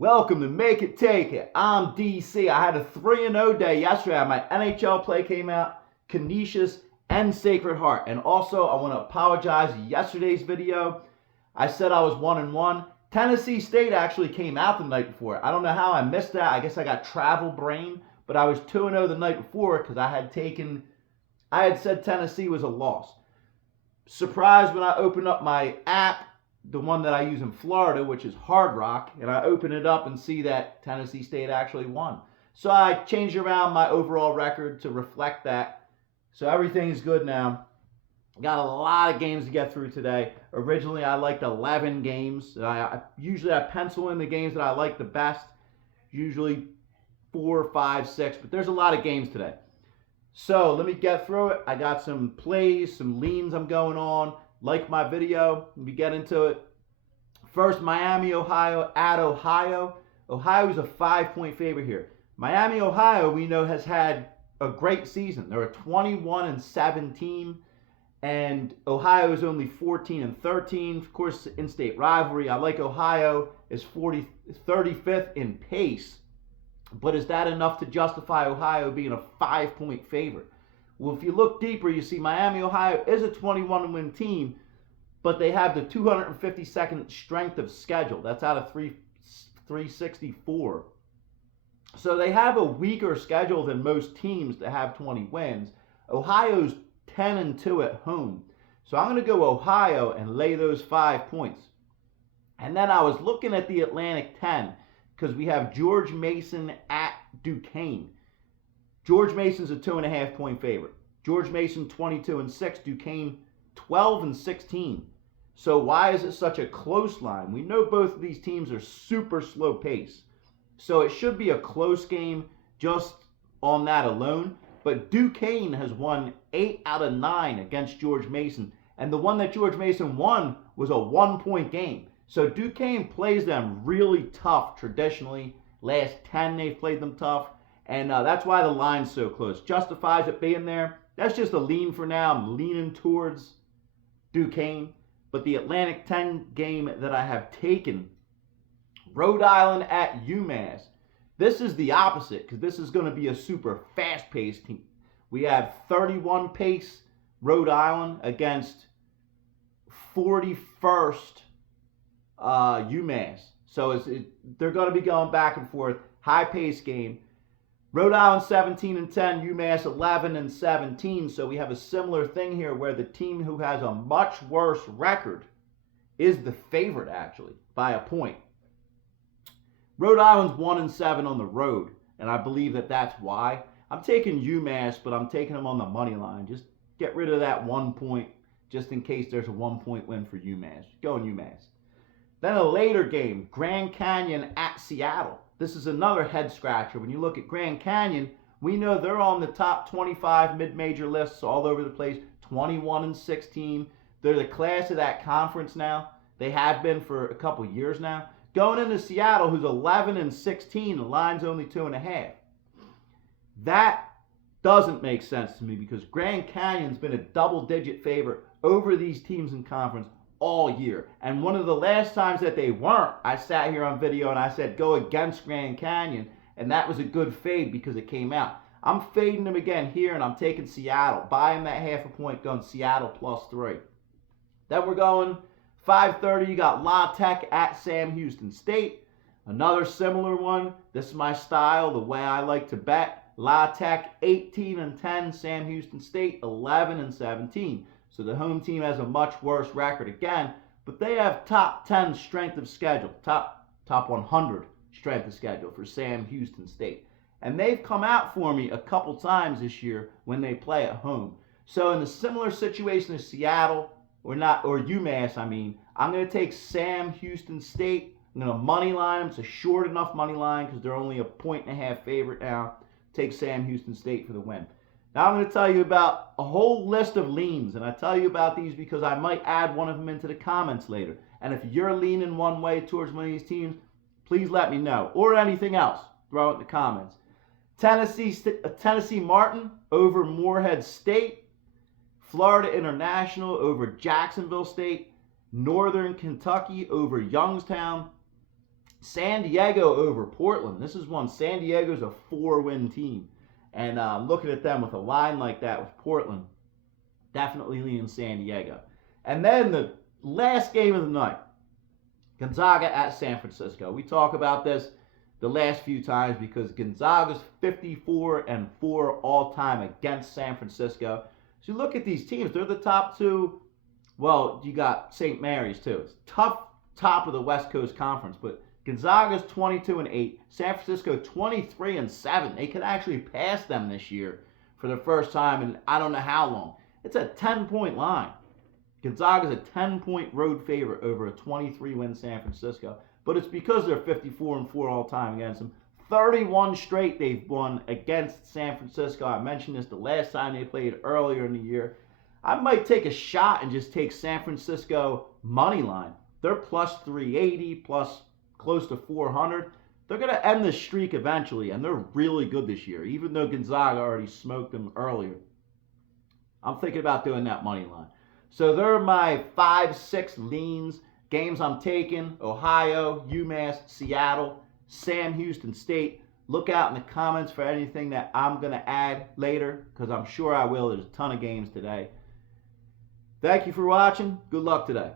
Welcome to Make It Take It. I'm DC. I had a 3-0 day yesterday. My NHL play came out, Canisius and Sacred Heart. And also, I want to apologize. Yesterday's video, I said I was 1-1. Tennessee State actually came out the night before. I don't know how I missed that. I guess I got travel brain. But I was 2-0 the night before because I had said Tennessee was a loss. Surprised when I opened up my app, the one that I use in Florida, which is Hard Rock, and I open it up and see that Tennessee State actually won. So I changed around my overall record to reflect that. So everything's good now. Got a lot of games to get through today. Originally, I liked 11 games. Usually I pencil in the games that I like the best. Usually 4, 5, 6, but there's a lot of games today. So let me get through it. I got some plays, some leans I'm going on. Like my video, let me get into it. First, Miami, Ohio at Ohio. Ohio's a 5-point favorite here. Miami, Ohio, we know has had a great season. They're a 21-7 team, and Ohio is only 14-13. Of course, in-state rivalry. I like Ohio is 35th in pace, but is that enough to justify Ohio being a 5-point favorite? Well, if you look deeper, you see Miami, Ohio is a 21-win team, but they have the 252nd strength of schedule. That's out of 364. So they have a weaker schedule than most teams that have 20 wins. Ohio's 10-2 at home. So I'm going to go Ohio and lay those 5 points. And then I was looking at the Atlantic 10 because we have George Mason at Duquesne. George Mason's a 2.5-point favorite. George Mason 22-6, Duquesne 12-16. So why is it such a close line? We know both of these teams are super slow pace. So it should be a close game just on that alone. But Duquesne has won 8 out of 9 against George Mason. And the one that George Mason won was a 1-point game. So Duquesne plays them really tough traditionally. Last 10 they've played them tough. And that's why the line's so close. Justifies it being there. That's just a lean for now. I'm leaning towards Duquesne. But the Atlantic 10 game that I have taken, Rhode Island at UMass. This is the opposite because this is going to be a super fast-paced team. We have 31 pace Rhode Island against 41st UMass. So they're going to be going back and forth. High-paced game. Rhode Island 17-10, UMass 11-17. So we have a similar thing here where the team who has a much worse record is the favorite actually by a point. Rhode Island's 1-7 on the road, and I believe that that's why. I'm taking UMass, but I'm taking them on the money line. Just get rid of that 1 point just in case there's a 1-point win for UMass. Going UMass. Then a later game, Grand Canyon at Seattle. This is another head scratcher. When you look at Grand Canyon, we know they're on the top 25 mid-major lists all over the place, 21-16. They're the class of that conference now. They have been for a couple years now. Going into Seattle, who's 11-16, the line's only 2.5. That doesn't make sense to me because Grand Canyon's been a double-digit favorite over these teams in conference all year. And one of the last times that they weren't, I sat here on video and I said go against Grand Canyon, and that was a good fade because it came out. I'm fading them again here, and I'm taking Seattle. Buying that 0.5 point, going Seattle +3. Then we're going 5:30. You got La Tech at Sam Houston State. Another similar one. This is my style, the way I like to bet. La Tech 18-10, Sam Houston State 11-17. So the home team has a much worse record again, but they have top 10 strength of schedule, top 100 strength of schedule for Sam Houston State. And they've come out for me a couple times this year when they play at home. So in a similar situation as Seattle, or UMass, I'm going to take Sam Houston State. I'm going to money line them. It's a short enough money line because they're only a 1.5 favorite now. Take Sam Houston State for the win. Now I'm going to tell you about a whole list of leans, and I tell you about these because I might add one of them into the comments later. And if you're leaning one way towards one of these teams, please let me know. Or anything else, throw it in the comments. Tennessee Martin over Morehead State. Florida International over Jacksonville State. Northern Kentucky over Youngstown. San Diego over Portland. This is one. San Diego's a 4-win team. And looking at them with a line like that with Portland, definitely leaning San Diego. And then the last game of the night, Gonzaga at San Francisco. We talk about this the last few times because Gonzaga's 54-4 all time against San Francisco. So you look at these teams, they're the top two. Well, you got St. Mary's too. It's tough top of the West Coast Conference, but Gonzaga's 22-8, San Francisco 23-7. They could actually pass them this year for the first time in I don't know how long. It's a 10-point line. Gonzaga's a 10-point road favorite over a 23-win San Francisco, but it's because they're 54-4 all time against them. 31 straight they've won against San Francisco. I mentioned this the last time they played earlier in the year. I might take a shot and just take San Francisco money line. They're plus 380, plus close to 400. They're going to end this streak eventually, and they're really good this year, even though Gonzaga already smoked them earlier. I'm thinking about doing that money line. So there are my 5-6 leans. Games I'm taking: Ohio, UMass, Seattle, Sam Houston State. Look out in the comments for anything that I'm going to add later, because I'm sure I will. There's a ton of games today. Thank you for watching. Good luck today.